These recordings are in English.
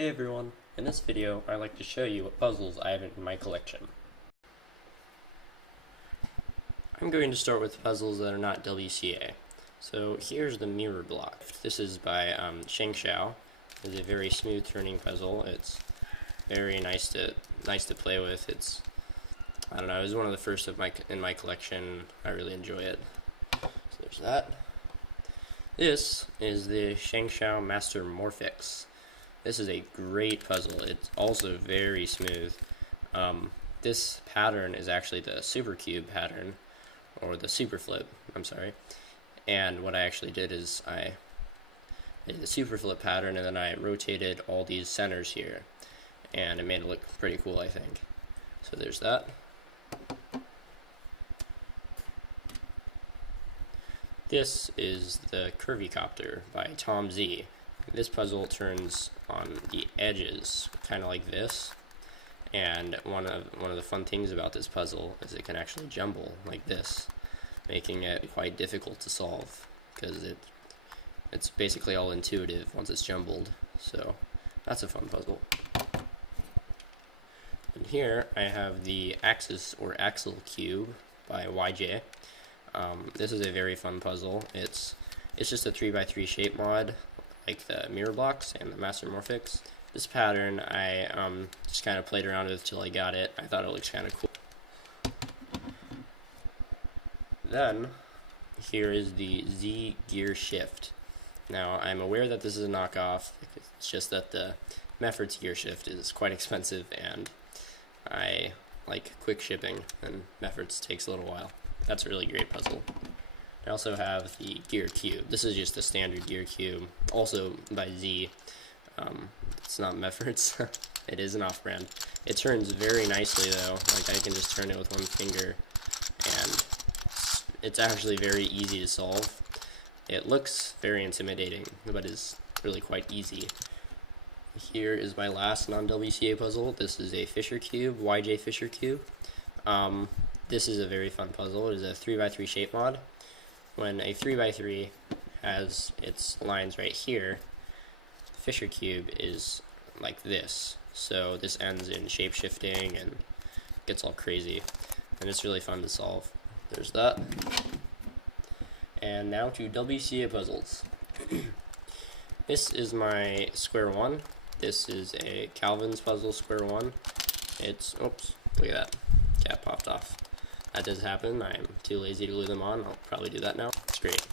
Hey everyone, in this video I'd like to show you what puzzles I have in my collection. I'm going to start with puzzles that are not WCA. So here's the mirror block. This is by Sheng Xiao. It's a very smooth turning puzzle. It's very nice to play with. I don't know, it was one of the first in my collection. I really enjoy it. So there's that. This is the Sheng Xiao Master Morphix. This is a great puzzle. It's also very smooth. This pattern is actually the Super Cube pattern, or the Super Flip, I'm sorry. And what I actually did is I did the Super Flip pattern and then I rotated all these centers here. And it made it look pretty cool, I think. So there's that. This is the Curvy Copter by Tom Z. This puzzle turns on the edges, kind of like this. And one of the fun things about this puzzle is it can actually jumble like this, making it quite difficult to solve because it's basically all intuitive once it's jumbled. So that's a fun puzzle. And here I have the Axis or Axle Cube by YJ. This is a very fun puzzle. It's just a 3x3 shape mod, like the mirror blocks and the Master Morphix. This pattern I just kind of played around with till I got it. I thought it looks kind of cool. Then here is the Z Gear Shift. Now I'm aware that this is a knockoff. It's just that the Mefferts Gear Shift is quite expensive and I like quick shipping, and Mefferts takes a little while. That's a really great puzzle. I also have the Gear Cube. This is just a standard Gear Cube, also by Z. It's not Mefferts. It is an off-brand. It turns very nicely though. Like I can just turn it with one finger, and it's actually very easy to solve. It looks very intimidating, but is really quite easy. Here is my last non-WCA puzzle. This is a Fisher Cube, YJ Fisher Cube. This is a very fun puzzle. It is a 3x3 shape mod. When a 3x3 has its lines right here, the Fisher Cube is like this. So this ends in shape shifting and gets all crazy. And it's really fun to solve. There's that. And now to WCA puzzles. This is my Square One. This is a Calvin's puzzle Square One. It's, oops, look at that. Cap popped off. That does happen. I'm too lazy to glue them on. I'll probably do that now. It's great.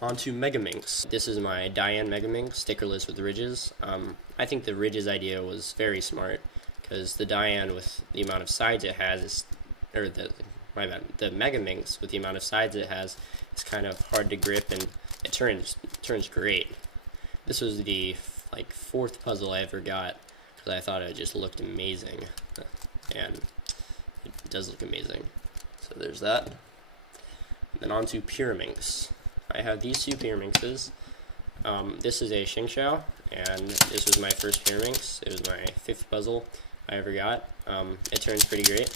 On to Megaminx. This is my Diane Megaminx, stickerless with ridges. I think the ridges idea was very smart because the Diane with the amount of sides it has is, or the Megaminx with the amount of sides it has is kind of hard to grip and it turns great. This was the fourth puzzle I ever got because I thought it just looked amazing, and it does look amazing. So there's that. And then on to Pyraminx. I have these two Pyraminxes. This is a Sheng Xiao, and this was my first Pyraminx. It was my fifth puzzle I ever got. It turns pretty great.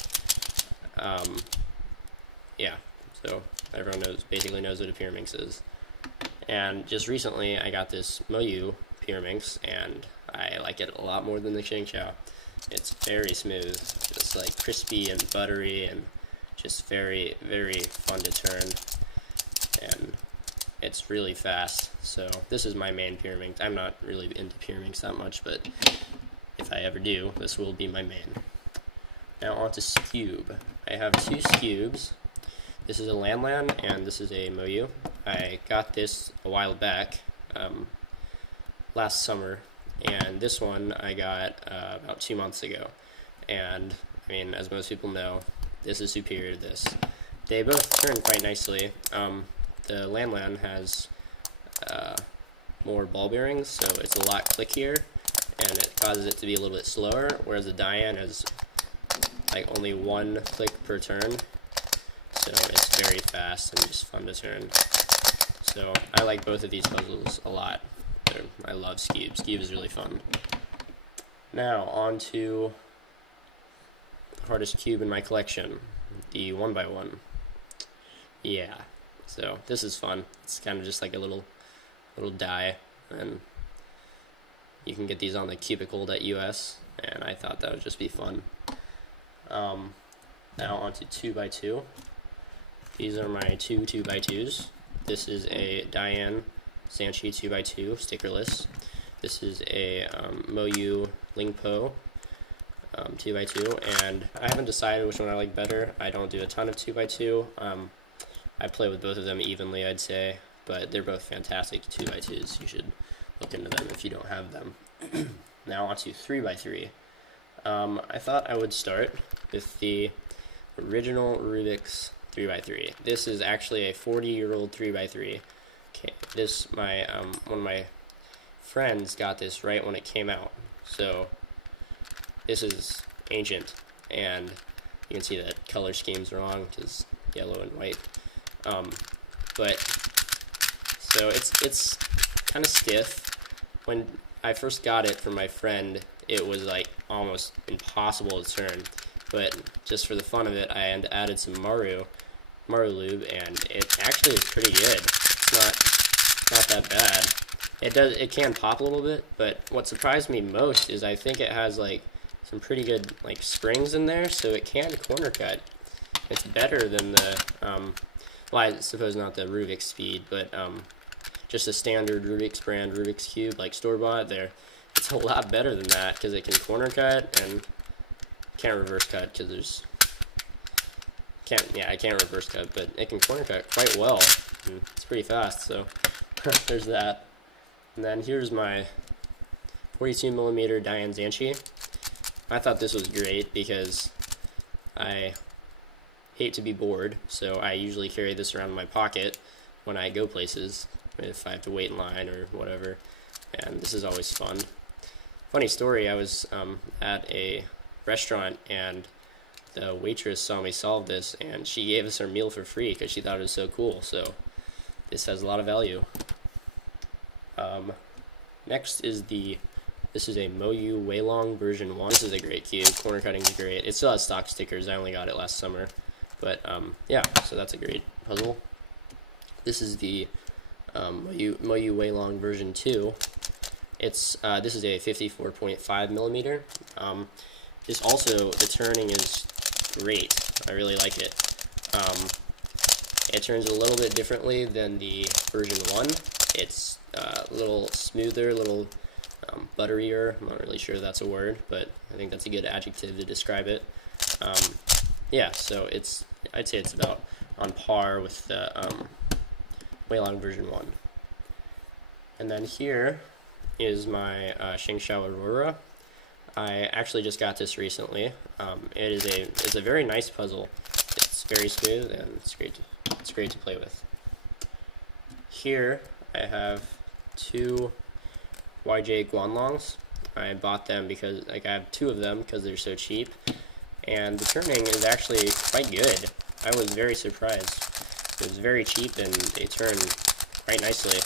Yeah, so everyone basically knows what a Pyraminx is. And just recently I got this Moyu Pyraminx, and I like it a lot more than the Sheng Xiao. It's very smooth, just like crispy and buttery and just very, very fun to turn. And it's really fast. So this is my main Pyraminx. I'm not really into Pyraminx that much, but if I ever do, this will be my main. Now on to Skewb. I have two Skewbs. This is a Lan Lan, and this is a Moyu. I got this a while back, last summer, and this one I got about 2 months ago. And, I mean, as most people know, this is superior to this. They both turn quite nicely. The Lan Lan has more ball bearings, so it's a lot clickier, and it causes it to be a little bit slower, whereas the Diane has like only one click per turn. So it's very fast and just fun to turn. So I like both of these puzzles a lot. I love Skewb. Skewb is really fun. Now on to the hardest cube in my collection, the 1x1. Yeah, so this is fun. It's kind of just like a little die, and You can get these on the cubicle.us, and I thought that would just be fun. Now onto 2x2. These are my two 2x2s. This is a Diane Zanchi 2x2 stickerless. This is a Moyu Lingpo 2x2, and I haven't decided which one I like better. I don't do a ton of 2x2. I play with both of them evenly, I'd say, but they're both fantastic 2x2s. You should look into them if you don't have them. Now on to 3x3. I thought I would start with the original Rubik's 3x3. This is actually a 40-year-old 3x3. Okay, this one of my friends got this right when it came out, so this is ancient, and you can see that color scheme's wrong because yellow and white. But so it's kind of stiff. When I first got it from my friend, it was like almost impossible to turn. But just for the fun of it, I added some Maru lube, and it actually is pretty good. It's not that bad. It can pop a little bit, but what surprised me most is I think it has like some pretty good like springs in there, so it can corner cut. It's better than the well, I suppose not the Rubik's Speed, but just a standard Rubik's brand Rubik's Cube, like store-bought there. It's a lot better than that because it can corner cut and can't reverse cut because I can't reverse cut, but it can corner cut quite well. And it's pretty fast, so there's that. And then here's my 42mm Diane Zanchi. I thought this was great because I hate to be bored, so I usually carry this around in my pocket when I go places, if I have to wait in line or whatever, and this is always fun. Funny story, I was at a restaurant, and the waitress saw me solve this, and she gave us our meal for free because she thought it was so cool, so this has a lot of value. Next is this is a Moyu Weilong version 1. This is a great cube. Corner cutting is great. It still has stock stickers. I only got it last summer. But yeah, so that's a great puzzle. This is the Moyu Weilong version 2. This is a 54.5mm. This also, the turning is great. I really like it. It turns a little bit differently than the version 1. It's a little smoother, a little butterier. I'm not really sure that's a word, but I think that's a good adjective to describe it. Yeah, so I'd say it's about on par with the Weilong version 1. And then here is my Xingqiao Aurora. I actually just got this recently. It's a very nice puzzle. It's very smooth and it's great to play with. Here I have two YJ Guanlongs. I bought them because I have two of them because they're so cheap, and the turning is actually quite good. I was very surprised. It was very cheap and they turn quite nicely.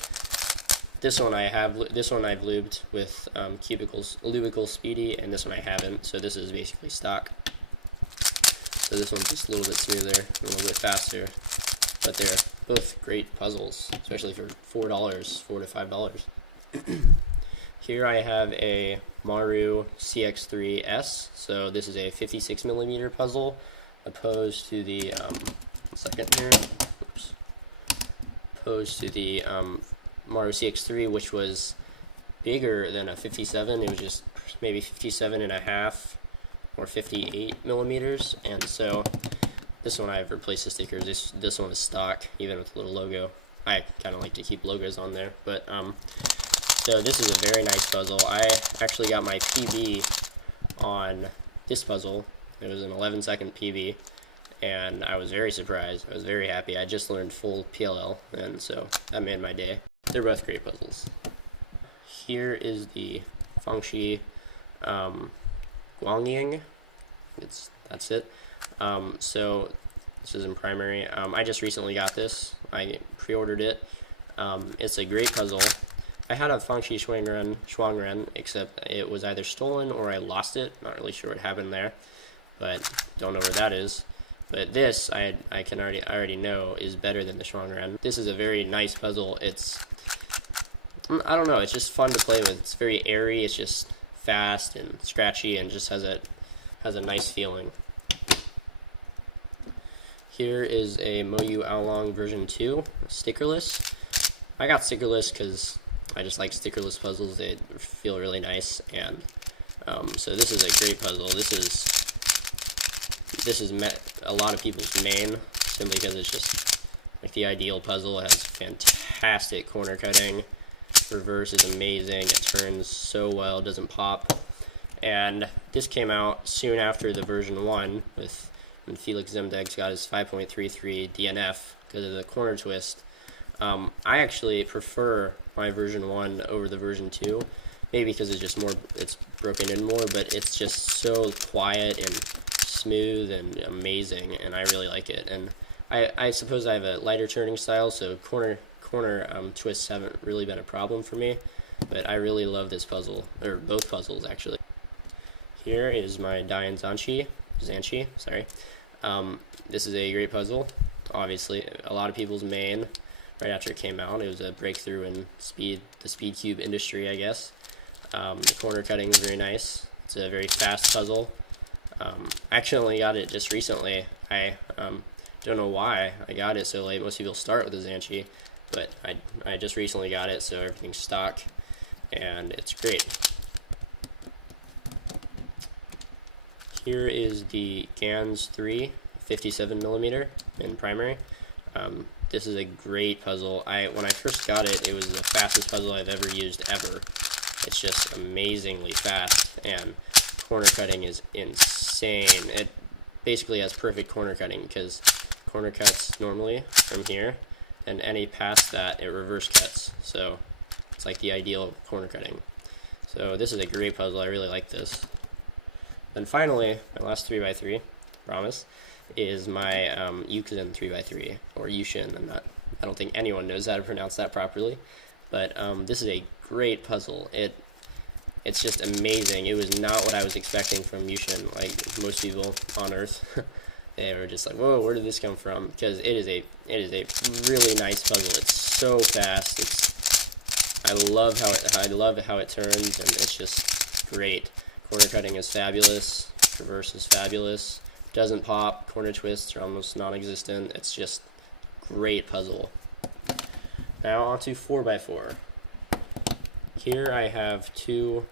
This one I've lubed with Cubicle Speedy, and this one I haven't. So this is basically stock. So this one's just a little bit smoother, a little bit faster, but they're both great puzzles, especially for $4 to $5. Here I have a Maru CX3S. So this is a 56mm puzzle, opposed to the Maru CX3, which was bigger than a 57. It was just maybe 57.5 or 58mm, and so this one I've replaced the stickers. This one is stock, even with a little logo. I kind of like to keep logos on there, but so this is a very nice puzzle. I actually got my PB on this puzzle. It was an 11-second PB, and I was very surprised. I was very happy. I just learned full PLL, and so that made my day. They're both great puzzles. Here is the Fangxi Guangying. That's it. So this is in primary. I just recently got this. I pre-ordered it. It's a great puzzle. I had a Fangxi Shuangren, except it was either stolen or I lost it. Not really sure what happened there, but don't know where that is. But this, I already know is better than the Shuangren. This is a very nice puzzle. I don't know, it's just fun to play with. It's very airy, it's just fast and scratchy and just has a nice feeling. Here is a Moyu Aolong version 2, stickerless. I got stickerless because I just like stickerless puzzles. They feel really nice, and so this is a great puzzle. This is a lot of people's main, simply because it's just like the ideal puzzle. It has fantastic corner cutting. Reverse is amazing. It turns so well, doesn't pop. And this came out soon after the version 1 when Felix Zemdegs got his 5.33 DNF because of the corner twist. I actually prefer my version 1 over the version 2, maybe because it's broken in more, but it's just so quiet and smooth and amazing, and I really like it. And I suppose I have a lighter turning style, so corner twists haven't really been a problem for me, but I really love this puzzle, or both puzzles actually. Here is my Dian Zanchi, sorry. This is a great puzzle. Obviously, a lot of people's main right after it came out. It was a breakthrough in the speed cube industry, I guess. The corner cutting is very nice. It's a very fast puzzle. I actually only got it just recently. I don't know why I got it so late. Most people start with the Zanchi, but I just recently got it, so everything's stock, and it's great. Here is the Gans 3 57mm in primary. This is a great puzzle. When I first got it, it was the fastest puzzle I've ever used ever. It's just amazingly fast, and corner cutting is insane. It basically has perfect corner cutting because corner cuts normally from here, and any past that it reverse cuts. So it's like the ideal corner cutting. So this is a great puzzle. I really like this. Then finally, my last 3x3, promise, is my Yuxin 3x3, or Yushin. I don't think anyone knows how to pronounce that properly, but this is a great puzzle. It's just amazing. It was not what I was expecting from Yushin, like most people on Earth. They were just like, whoa, where did this come from? Because it is a really nice puzzle. It's so fast. I love how it turns, and it's just great. Corner cutting is fabulous. Reverse is fabulous. Doesn't pop. Corner twists are almost non-existent. It's just great puzzle. Now on to 4x4. Here I have two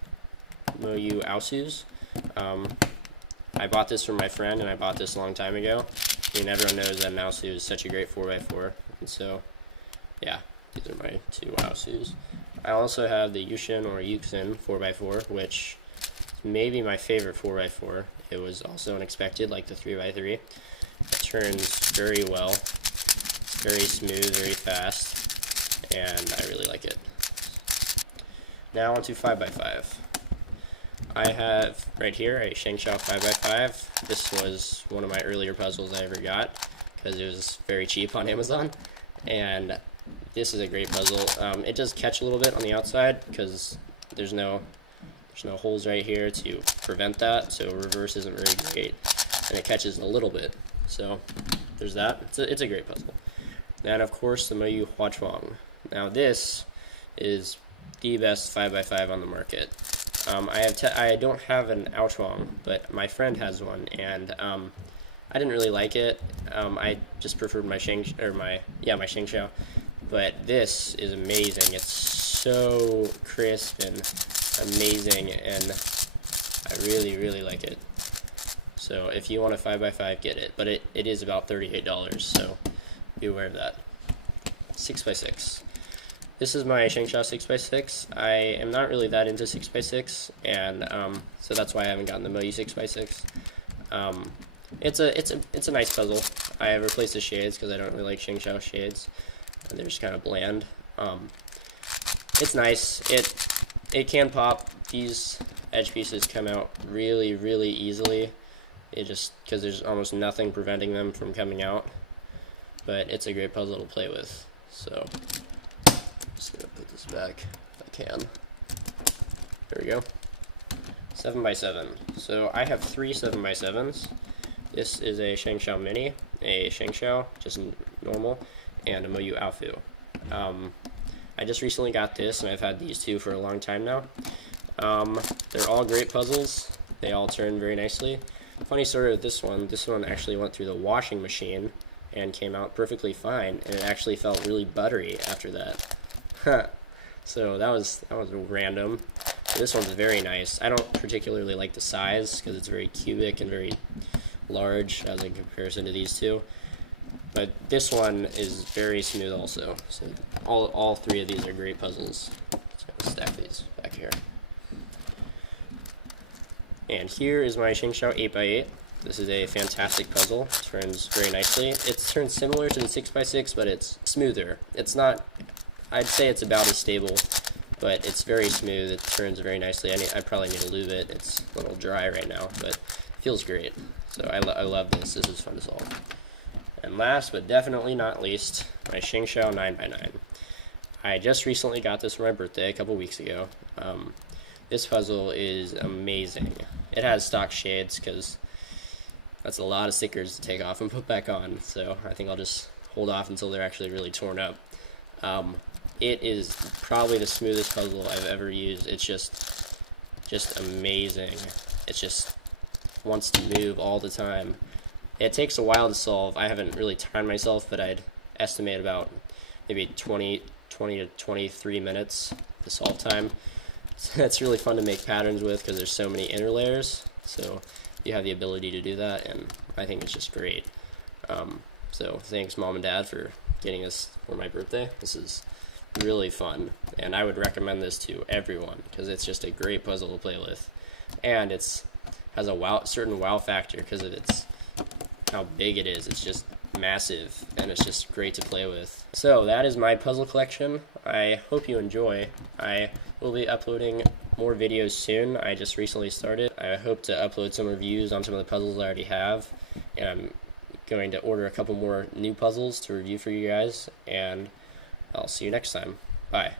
Moyu Aosus. I bought this from my friend, and I bought this a long time ago. And everyone knows that an Aosu is such a great 4x4. And so, yeah, these are my two Aosus. I also have the Yushin or Yuxin 4x4, which is maybe my favorite 4x4. It was also unexpected, like the 3x3. It turns very well, very smooth, very fast, and I really like it. Now on to 5x5. I have right here a Shengshao 5x5. This was one of my earlier puzzles I ever got because it was very cheap on Amazon, and this is a great puzzle. It does catch a little bit on the outside because there's no holes right here to prevent that, so reverse isn't very great, and it catches a little bit. So there's that. It's a great puzzle. And of course the Moyu Huachuang. Now this is the best 5x5 on the market. I don't have an Aochuang, but my friend has one, and I didn't really like it. I just preferred my Shengshao. But this is amazing. It's so crisp and amazing, and I really, really like it. So if you want a 5x5, get it. But it is about $38, so be aware of that. 6x6. This is my Shengshao 6x6. I am not really that into 6x6, and so that's why I haven't gotten the Moyu 6x6. It's a nice puzzle. I replaced the shades because I don't really like Shengshao shades. They're just kind of bland. It's nice. It can pop. These edge pieces come out really, really easily. Because there's almost nothing preventing them from coming out. But it's a great puzzle to play with. So I'm just gonna put this back if I can. There we go. 7x7. So I have three 7x7s. This is a Shengshao Mini, a Shengshao, just normal, and a Moyu Aofu. I just recently got this, and I've had these two for a long time now. They're all great puzzles. They all turn very nicely. Funny story with this one actually went through the washing machine and came out perfectly fine, and it actually felt really buttery after that. So that was random. This one's very nice. I don't particularly like the size because it's very cubic and very large as in comparison to these two. But this one is very smooth also. So all three of these are great puzzles. Just gonna stack these back here. And here is my Xingqiao 8x8. This is a fantastic puzzle. It turns very nicely. It turns similar to the 6x6, but it's smoother. It's not, I'd say it's about as stable, but it's very smooth. It turns very nicely. I probably need to lube it. It's a little dry right now, but it feels great. So I love this. This is fun to solve. And last but definitely not least, my Xingqiao 9x9. I just recently got this for my birthday a couple weeks ago. This puzzle is amazing. It has stock shades because that's a lot of stickers to take off and put back on, so I think I'll just hold off until they're actually really torn up. It is probably the smoothest puzzle I've ever used. It's just amazing. It just wants to move all the time. It takes a while to solve. I haven't really timed myself, but I'd estimate about maybe 20 to 23 minutes to solve time. So it's really fun to make patterns with because there's so many inner layers. So you have the ability to do that, and I think it's just great. So thanks, Mom and Dad, for getting this for my birthday. This is really fun, and I would recommend this to everyone because it's just a great puzzle to play with, and has a certain wow factor because of how big it is. It's just massive, and it's just great to play with. So that is my puzzle collection. I hope you enjoy. I will be uploading more videos soon. I just recently started. I hope to upload some reviews on some of the puzzles I already have, and I'm going to order a couple more new puzzles to review for you guys, and I'll see you next time. Bye.